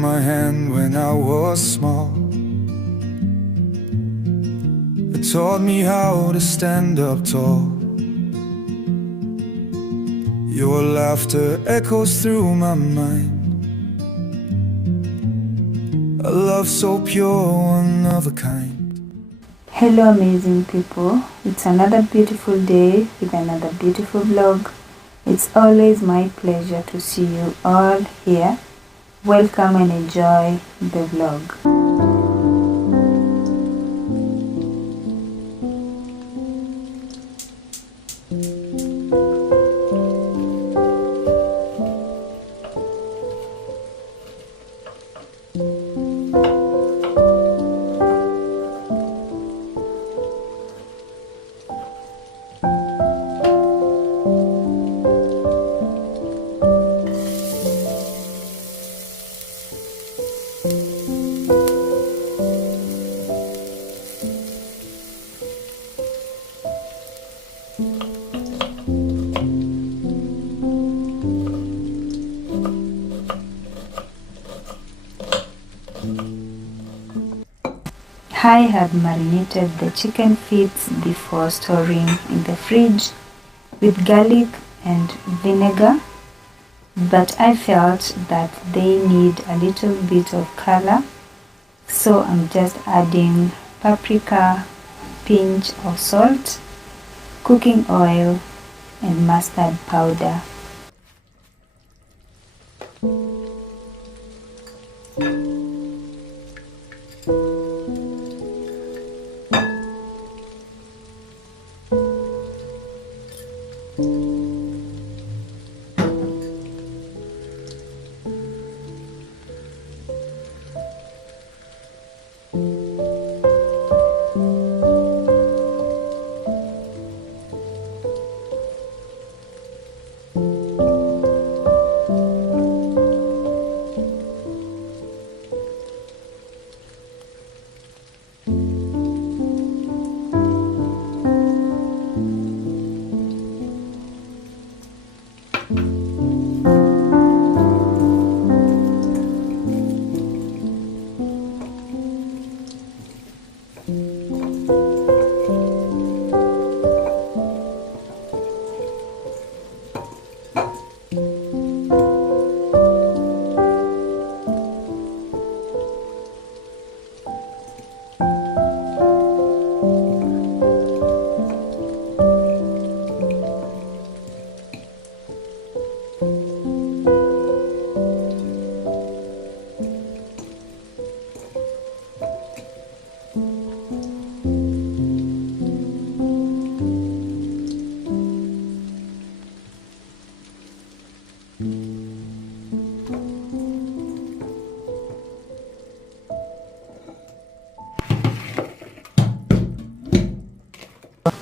my hand when I was small. It taught me how to stand up tall. Your laughter echoes through my mind. A love so pure, one of a kind. Hello amazing people, it's another beautiful day with another beautiful vlog. It's always my pleasure to see you all here. Welcome and enjoy the vlog. I had marinated the chicken feet before storing in the fridge with garlic and vinegar, but I felt that they need a little bit of color, so I'm just adding paprika, pinch of salt, cooking oil and mustard powder.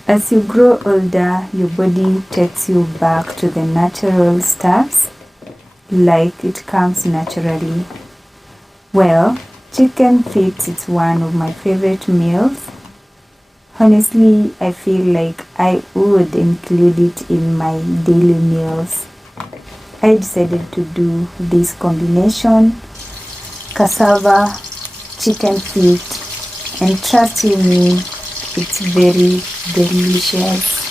As you grow older, your body takes you back to the natural stuffs, like it comes naturally. Well, chicken feet is one of my favorite meals. Honestly, I feel like I would include it in my daily meals. I decided to do this combination: cassava, chicken feet, and trust you me, it's very delicious.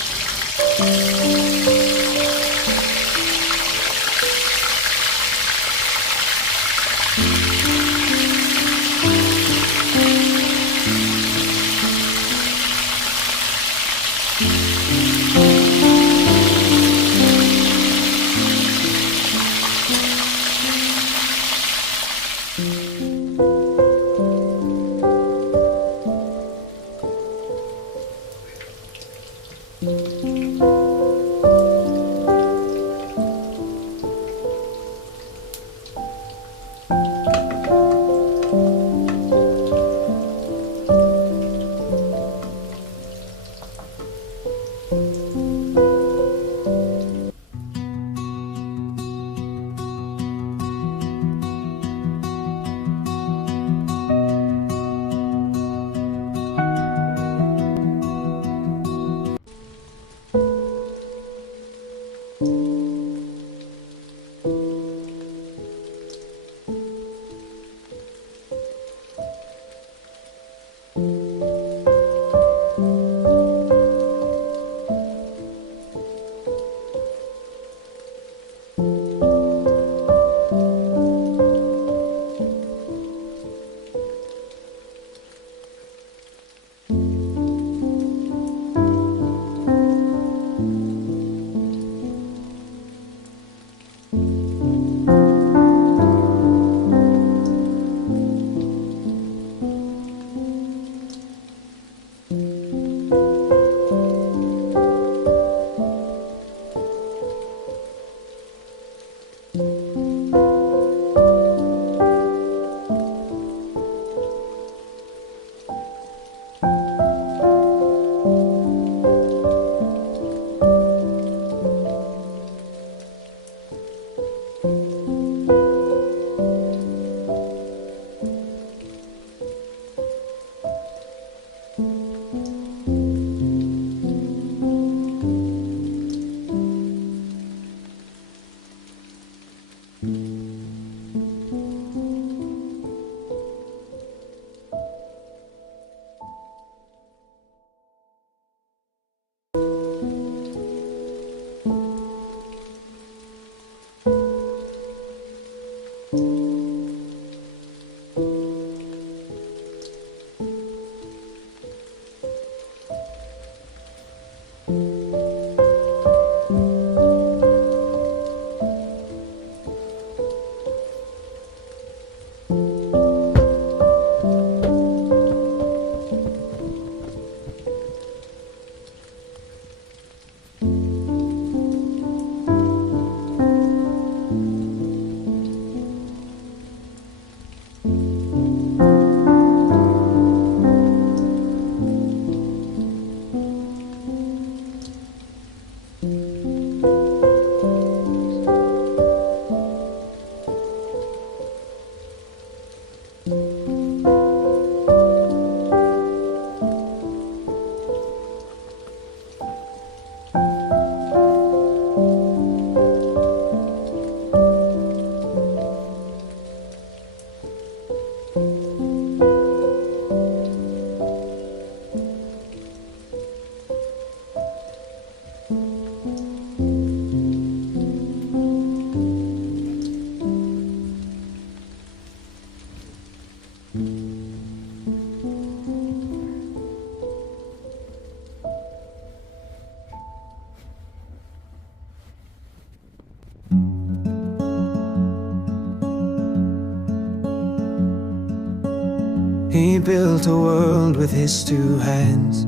He built a world with his two hands,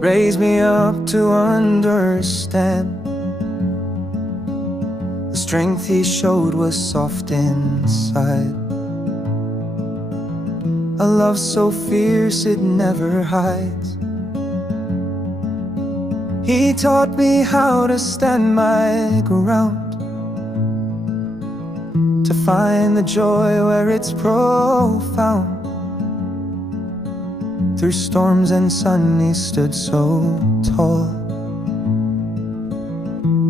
raised me up to understand. The strength he showed was soft inside, a love so fierce it never hides. He taught me how to stand my ground, to find the joy where it's profound. Through storms and sun he stood so tall.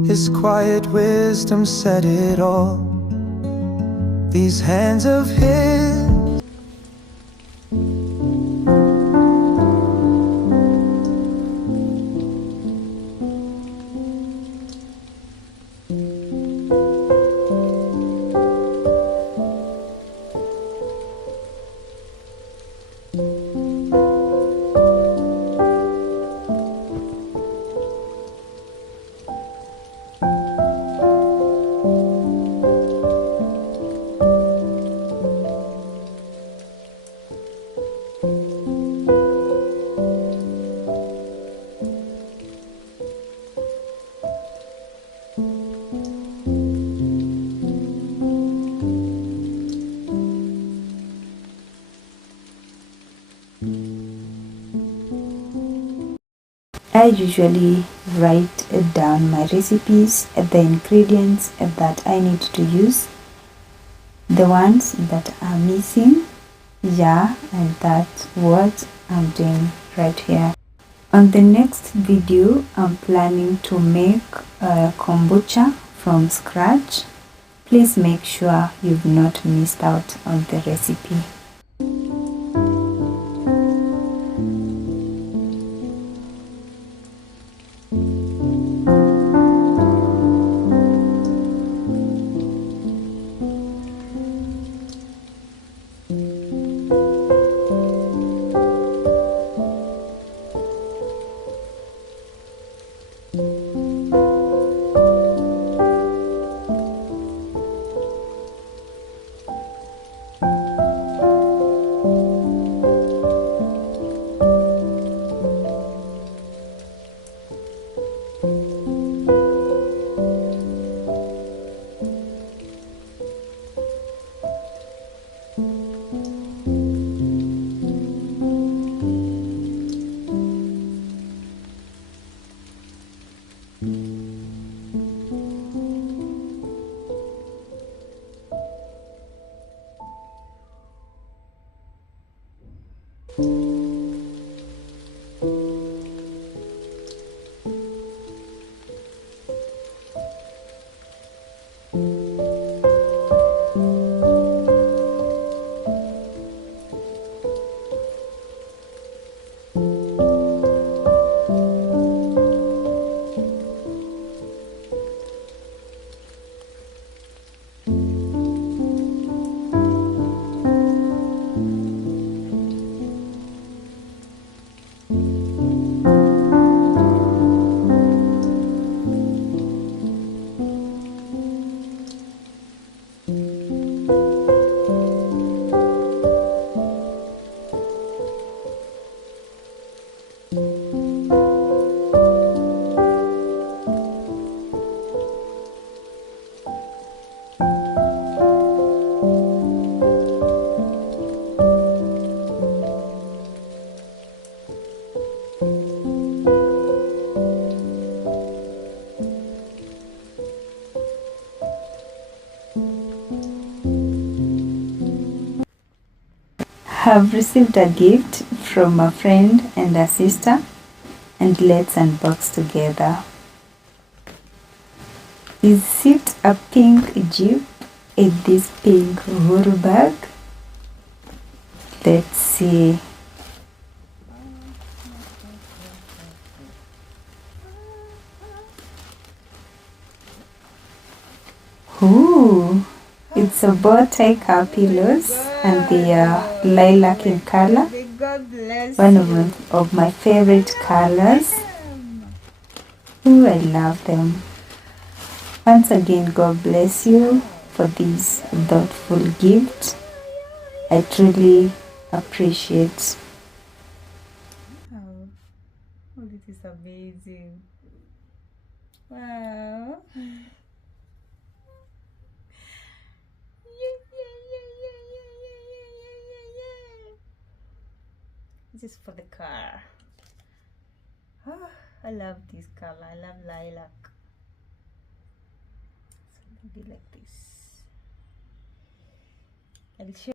His quiet wisdom said it all. These hands of his I usually write down my recipes, the ingredients that I need to use, the ones that are missing, and that's what I'm doing right here. On the next video, I'm planning to make kombucha from scratch. Please make sure you've not missed out on the recipe. Have received a gift from a friend and a sister, and let's unbox together. Is it a pink Jeep in this pink wool bag? Let's see. Ooh, it's a bow tie car pillows, and they are lilac in color. One of my favorite colors. Ooh, I love them. Once again, God bless you for this thoughtful gift. I truly appreciate. Oh, this is amazing. Wow. This is for the car. Oh, I love this color. I love lilac. So maybe like this. I'll show.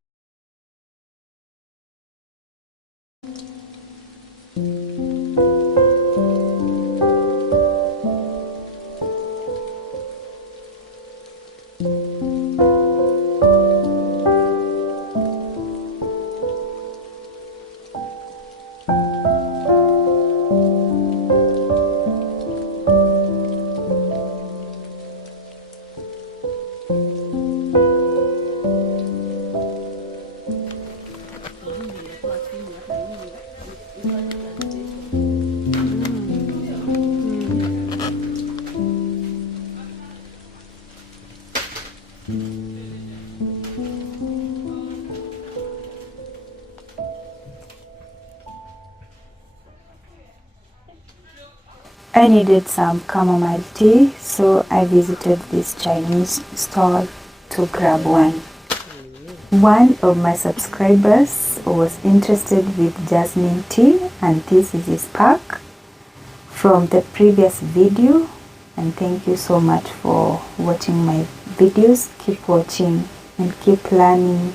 I needed some chamomile tea, so I visited this Chinese stall to grab one. One of my subscribers was interested with jasmine tea, and this is his pack from the previous video. And thank you so much for watching my videos. Keep watching and keep learning.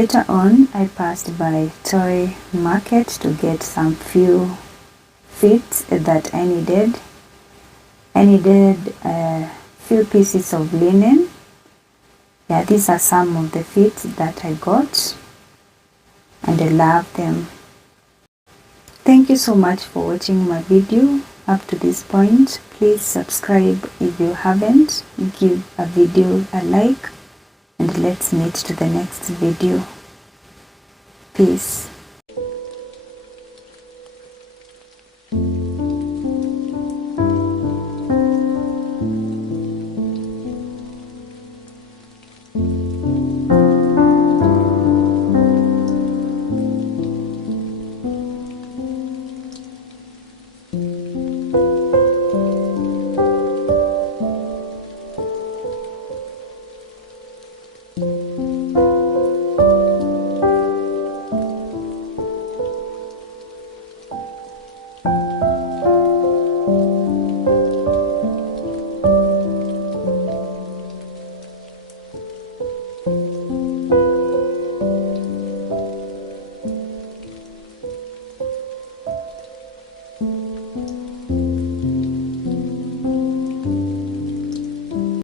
later on I passed by toy market to get some few fits that I needed. I needed a few pieces of linen. Yeah, these are some of the fits that I got, and I love them. Thank you so much for watching my video up to this point. Please subscribe if you haven't, give a video a like, and let's meet to the next video. Peace.